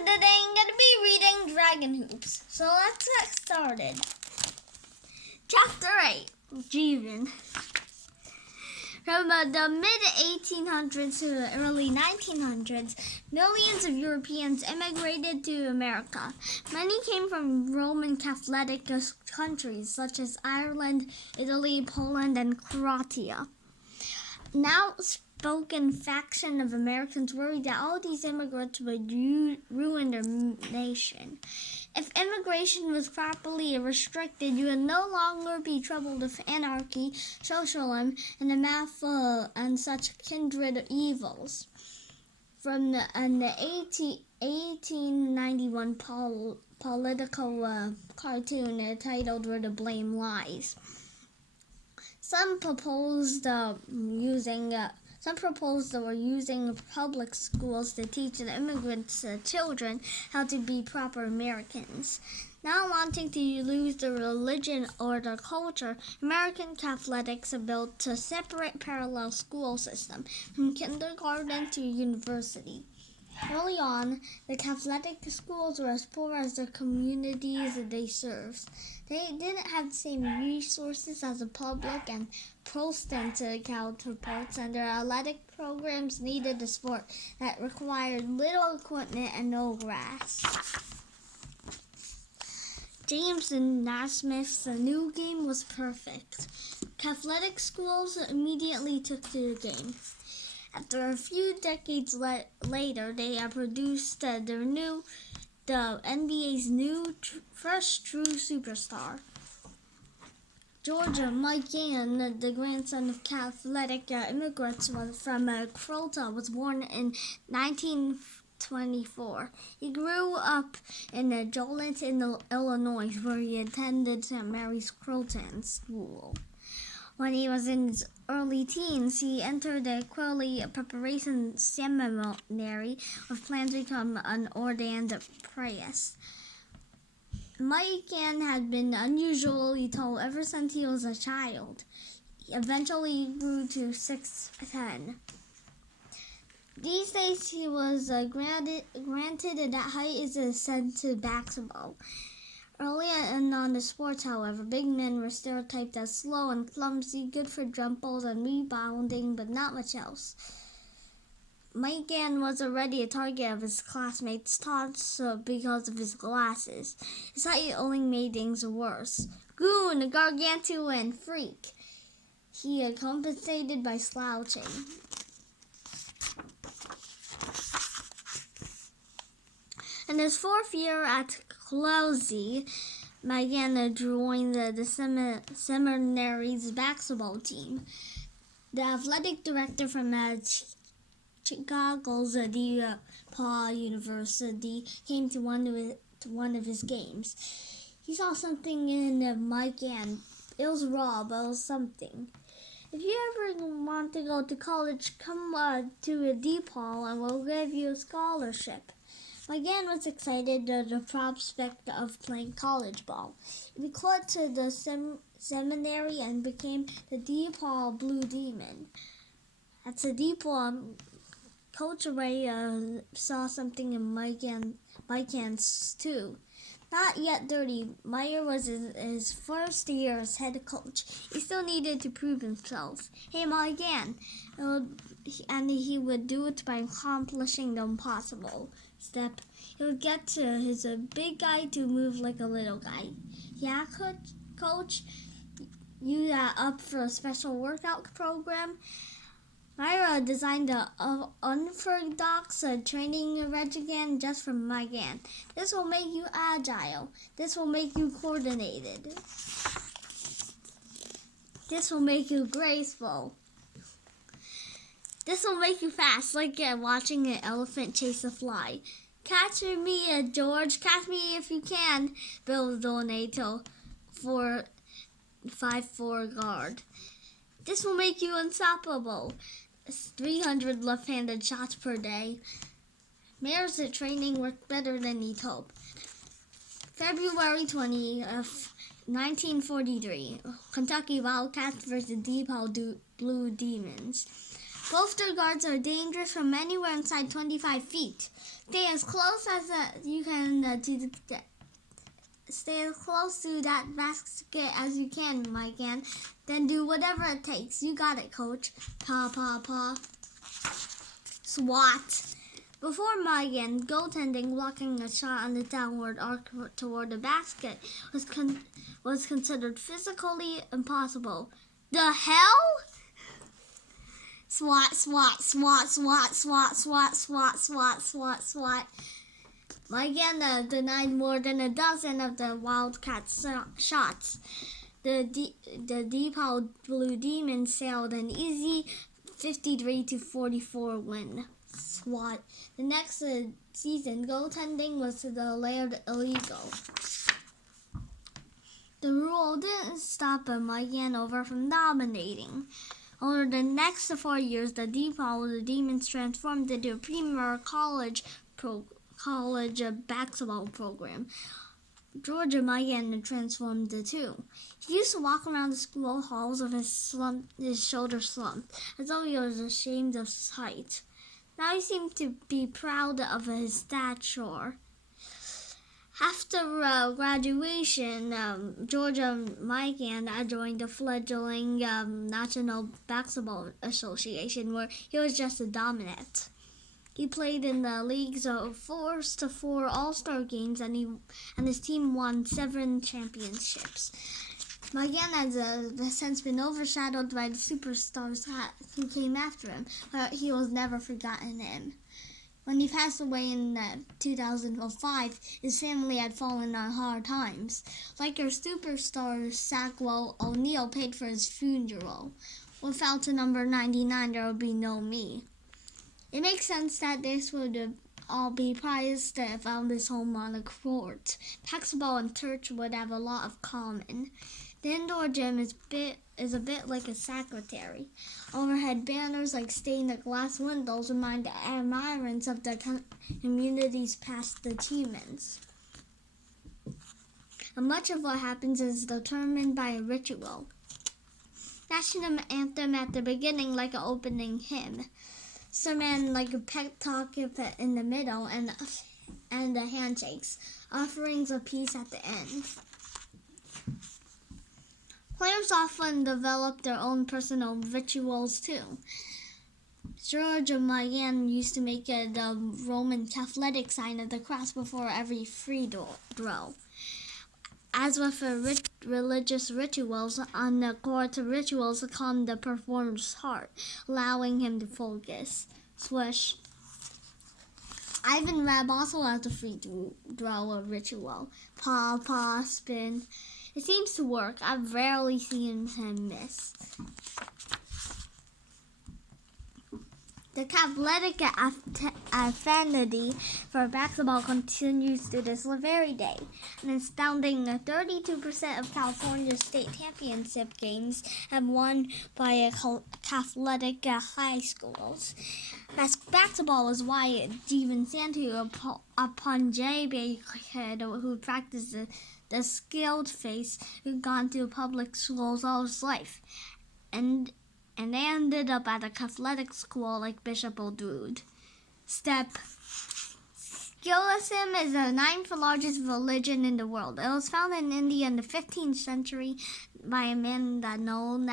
today I'm going to be reading Dragon Hoops. So let's get started. Chapter 8, Jeevan. From the mid-1800s to the early 1900s, millions of Europeans immigrated to America. Many came from Roman Catholic countries such as Ireland, Italy, Poland, and Croatia. Now spoken faction of Americans worried that all these immigrants would ruin their nation. If immigration was properly restricted, you would no longer be troubled with anarchy, socialism, and the mafia and such kindred evils. From the 1891 political cartoon titled "Where the Blame Lies." Some proposed using public schools to teach the immigrants' children how to be proper Americans. Not wanting to lose their religion or their culture, American Catholics built a separate parallel school system from kindergarten to university. Early on, the Catholic schools were as poor as the communities they served. They didn't have the same resources as the public and Protestant counterparts, and their athletic programs needed a sport that required little equipment and no grass. James Naismith's new game was perfect. Catholic schools immediately took to the game. After a few decades later, they produced the NBA's first true superstar. George Mike Gann, the grandson of Catholic immigrants from Croatia, was born in 1924. He grew up in Joliet, Illinois, where he attended St. Mary's Croatan School. When he was in his early teens, he entered the Quilly Preparation Seminary with plans to become an ordained priest. Mike Gann had been unusually tall ever since he was a child. He eventually grew to 6'10". These days, he was granted that height is essential to basketball. Early on the sports, however, big men were stereotyped as slow and clumsy, good for jump balls and rebounding, but not much else. Mike Gann was already a target of his classmates' taunts because of his glasses. His height only made things worse. Goon, gargantuan, freak. He compensated by slouching. In his fourth year at Closey, Mike Gann joined the seminary's basketball team. The athletic director from Chicago's DePaul University came to one of his games. He saw something in Mike Gann. It was raw, but it was something. If you ever want to go to college, come to DePaul and we'll give you a scholarship. Mike Gann was excited at the prospect of playing college ball. He quit to the seminary and became the DePaul Blue Demon. At the DePaul, Coach Ray saw something in Mike Gann's too. Not yet 30, Meyer was his first year as head coach. He still needed to prove himself. Hey, Mike Gann, and he would do it by accomplishing the impossible step. He would get his big guy to move like a little guy. Yeah, coach, you up for a special workout program? Myra designed the unorthodox training regimen just for Mike Gann. This will make you agile. This will make you coordinated. This will make you graceful. This will make you fast, like watching an elephant chase a fly. Catch me, George. Catch me if you can. Bill Donato for 5'4" guard. This will make you unstoppable. 300 left-handed shots per day. Mayer's training worked better than he'd hoped. February 20th, 1943. Kentucky Wildcats versus DePaul Blue Demons. Both the guards are dangerous from anywhere inside 25 feet. Stay as close as you can stay as close to that basket as you can, Mike, and then do whatever it takes. You got it, coach. Paw, paw, paw. SWAT. Before Megan, goaltending, blocking a shot on the downward arc toward the basket was considered physically impossible. The hell? SWAT, SWAT, SWAT, SWAT, SWAT, SWAT, SWAT, SWAT, SWAT, SWAT. Megan denied more than a dozen of the Wildcats' shots. The DePaul Blue Demons sailed an easy 53-44 win. SWAT. The next season, goaltending was declared illegal. The rule didn't stop Mike Hanover from dominating. Over the next 4 years, the DePaul Demons transformed into a premier college basketball program. Georgia Mike transformed too. He used to walk around the school halls with his shoulder slumped, as though he was ashamed of his height. Now he seemed to be proud of his stature. After graduation, Georgia Mike joined the fledgling National Basketball Association, where he was just a dominant. He played in the league's first 4 All-Star games, and his team won 7 championships. Mike has since been overshadowed by the superstars who came after him, but he was never forgotten him. When he passed away in 2005, his family had fallen on hard times. Like your superstar, Sackwell O'Neal paid for his funeral. Without the number 99, there would be no me. It makes sense that this would all be prized if found his home on a court. Basketball and church would have a lot of common. The indoor gym is a bit like a secretary. Overhead banners like stained glass windows remind the admirers of the community's past achievements. And much of what happens is determined by a ritual. National anthem at the beginning like an opening hymn. Sermon like a pep talk in the middle, and the handshakes. Offerings of peace at the end. Players often develop their own personal rituals too. George Mayan used to make the Roman Catholic sign of the cross before every free throw. As with religious rituals, on the court, rituals calm the performer's heart, allowing him to focus. Swish. Ivan Rabb also has a free throw ritual. Paw, paw, spin. It seems to work. I've rarely seen him miss. The athletic affinity for basketball continues to this very day. An astounding 32% of California's state championship games have won by athletic high schools. Basketball is why Jeevan Sandhu, a Punjabi kid who practiced the skilled face, who'd gone to public schools all his life, and they ended up at a athletic school like Bishop Oldrood. Step. Sikhism is the 9th largest religion in the world. It was founded in India in the 15th century by a man known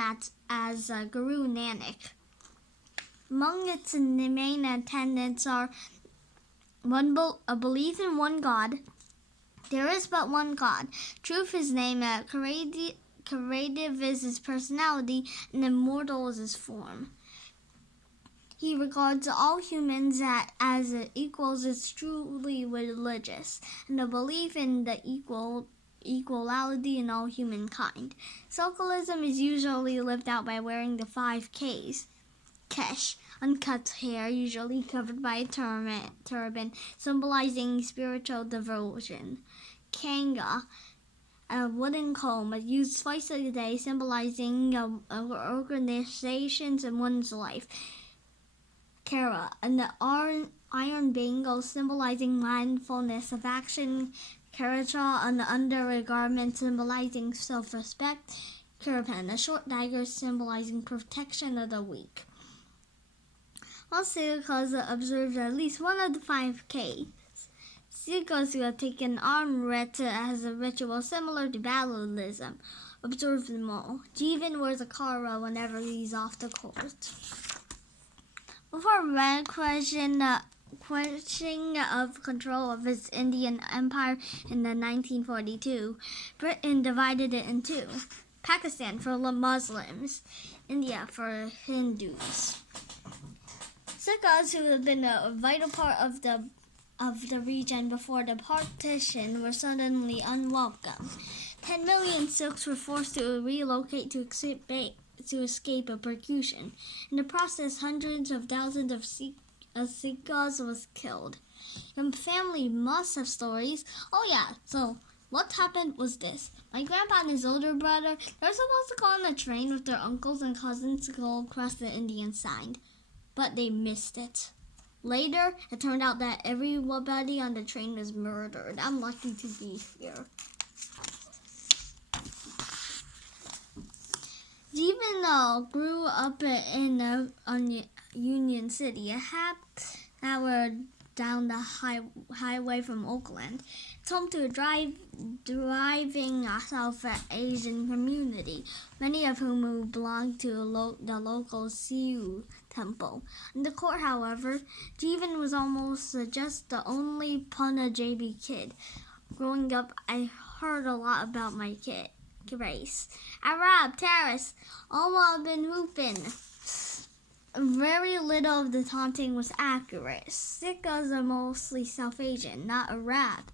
as Guru Nanak. Among its main tenets are a belief in one God. There is but one God. Truth is name. Creative is his personality, and immortal is his form. He regards all humans as equals is truly religious, and the belief in the equality in all humankind. Socialism is usually lived out by wearing the 5 Ks. Kesh, uncut hair, usually covered by a turban, symbolizing spiritual devotion. Kanga, a wooden comb used twice a day, symbolizing organizations in one's life. Kara, an iron bangle symbolizing mindfulness of action. Karacha, an undergarment symbolizing self-respect. Karapan, a short dagger symbolizing protection of the weak. All Sikhs observed at least one of the 5 Ks. Sikhs who have taken arm ret as a ritual similar to Balulism. Observe them all. Jeevan wears a kara whenever he's off the court. Before relinquishing of control of its Indian empire in 1942, Britain divided it in two. Pakistan for Muslims, India for Hindus. Sikhs, who had been a vital part of the region before the partition, were suddenly unwelcome. 10 million Sikhs were forced to relocate to escape a persecution. In the process, hundreds of thousands of Sikhs was killed. Your family must have stories. Oh yeah, so what happened was this. My grandpa and his older brother, they were supposed to go on a train with their uncles and cousins to go across the Indian side, but they missed it. Later, it turned out that everybody on the train was murdered. I'm lucky to be here. Jeevan grew up in Union City, a half hour down the highway from Oakland. It's home to a thriving South Asian community, many of whom belong to the local Sioux temple. In the court, however, Jeevan was almost just the only Punjabi kid. Growing up, I heard a lot about my race. Arab, terrorists, Allah bin Hupin. Very little of the taunting was accurate. Sikhs are mostly South Asian, not Arab.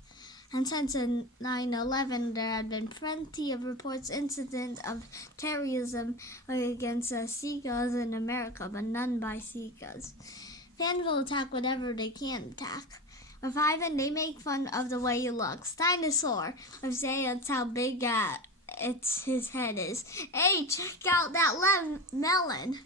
And since 9/11, there had been plenty of reports incidents of terrorism against Sikhs in America, but none by Sikhs. Fans will attack whatever they can attack. With Ivan, they make fun of the way he looks. Dinosaur. With Zay, it's how big his head is. Hey, check out that melon.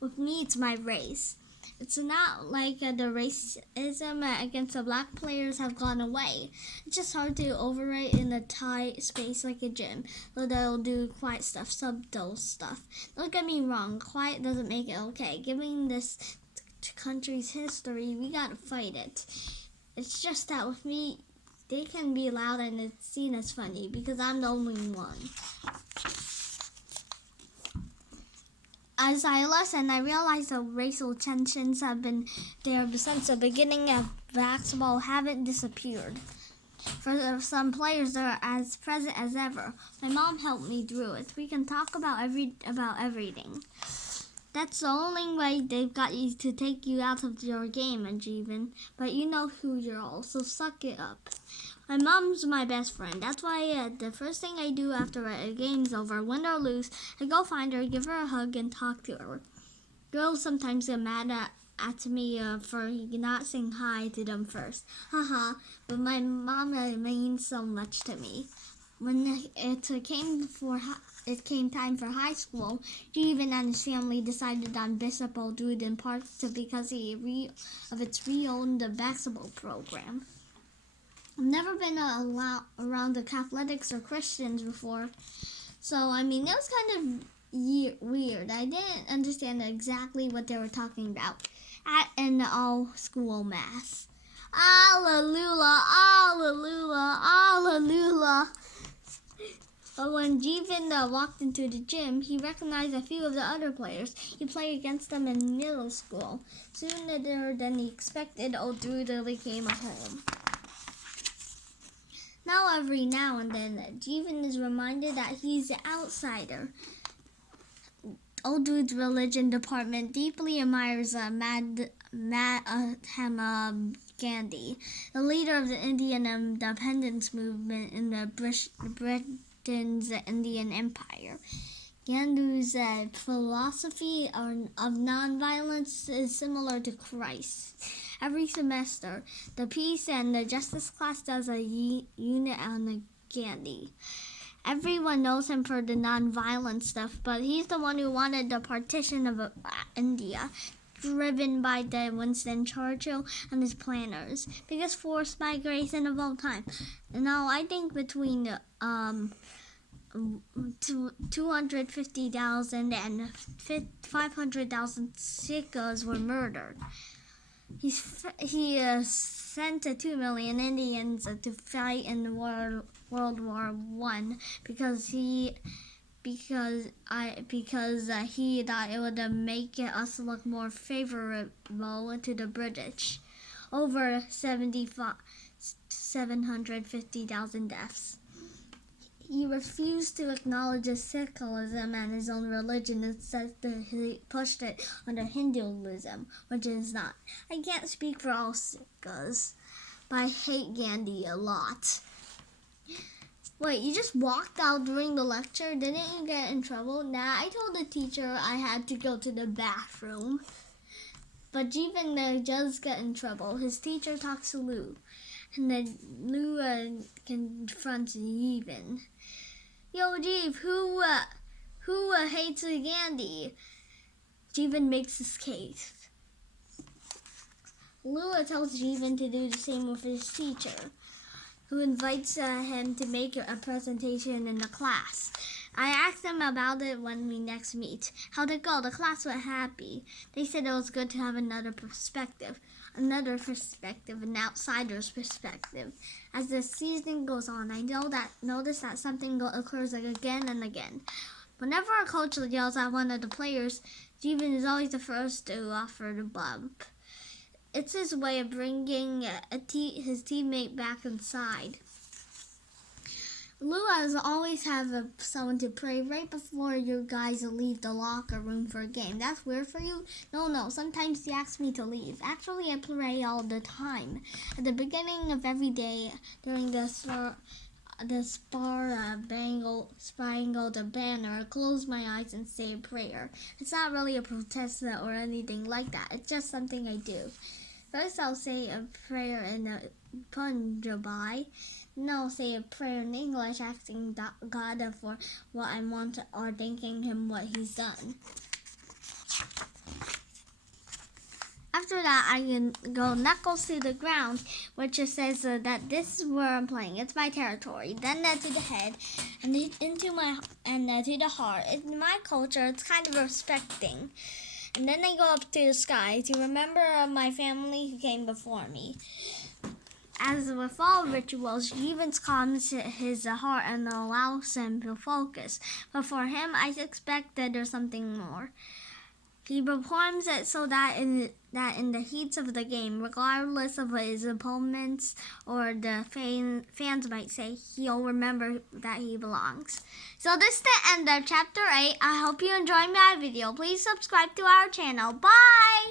With me, it's my race. It's not like the racism against the black players have gone away. It's just hard to overrate in a tight space like a gym. So they'll do quiet stuff, subtle stuff. Don't get me wrong, quiet doesn't make it okay. Given this country's history, we gotta fight it. It's just that with me, they can be loud and it's seen as funny because I'm the only one. As I listen, I realize the racial tensions have been there since the beginning of basketball haven't disappeared. For some players, they're as present as ever. My mom helped me through it. We can talk about everything. That's the only way they've got you to take you out of your game, Jeevan. But you know who you're all, so suck it up. My mom's my best friend. That's why the first thing I do after a game's over, win or lose, I go find her, give her a hug, and talk to her. Girls sometimes get mad at me for not saying hi to them first. Haha, but my mom means so much to me. When it came time for high school, Jeevan and his family decided on Bishop Oldwood in part because of its reowned basketball program. I've never been around the athletics or Christians before, so it was kind of weird. I didn't understand exactly what they were talking about in all school mass. Alleluia, alleluia, alleluia. But when Jeevan walked into the gym, he recognized a few of the other players. He played against them in middle school. Sooner than he expected, Oldwood came home. Now every now and then, Jeevan is reminded that he's the outsider. Oldwood's religion department deeply admires Mahatma Gandhi, the leader of the Indian independence movement in the Britain's Indian Empire. Gandhi's philosophy of nonviolence is similar to Christ's. Every semester, the Peace and the Justice class does a unit on Gandhi. Everyone knows him for the nonviolent stuff, but he's the one who wanted the partition of India, driven by the Winston Churchill and his planners. Biggest forced migration of all time. Now, I think between 250,000 and 500,000 Sikhs were murdered. He sent 2 million Indians to fight in World War I because he thought it would make us look more favorable to the British. Over 750,000 deaths. He refused to acknowledge Sikhism and his own religion and said that he pushed it under Hinduism, which is not. I can't speak for all Sikhs, but I hate Gandhi a lot. Wait, you just walked out during the lecture? Didn't you get in trouble? Nah, I told the teacher I had to go to the bathroom. But Jeevan does get in trouble. His teacher talks to Lou, and then Lou confronts Jeevan. Yo, Jeev, who hates Gandhi? Jeevan makes his case. Lou tells Jeevan to do the same with his teacher, who invites him to make a presentation in the class. I asked them about it when we next meet. How'd it go? The class was happy. They said it was good to have another perspective, an outsider's perspective. As the season goes on, I notice that something occurs again and again. Whenever a coach yells at one of the players, Jeevan is always the first to offer the bump. It's his way of bringing his teammate back inside. Lou always have someone to pray right before you guys leave the locker room for a game. That's weird for you? No. Sometimes he asks me to leave. Actually, I pray all the time. At the beginning of every day, during the spangled banner, I close my eyes and say a prayer. It's not really a protest or anything like that. It's just something I do. First, I'll say a prayer in Punjabi. Then I'll say a prayer in English, asking God for what I want or thanking Him what He's done. After that, I can go knuckles to the ground, which says that this is where I'm playing. It's my territory. Then to the head, and to the heart. In my culture, it's kind of respecting. And then I go up to the sky to remember my family who came before me. As with all rituals, Jeevan calms his heart and allows him to focus. But for him, I expect that there's something more. He performs it so that in the heats of the game, regardless of what his opponents or the fans might say, he'll remember that he belongs. So this is the end of Chapter 8. I hope you enjoyed my video. Please subscribe to our channel. Bye!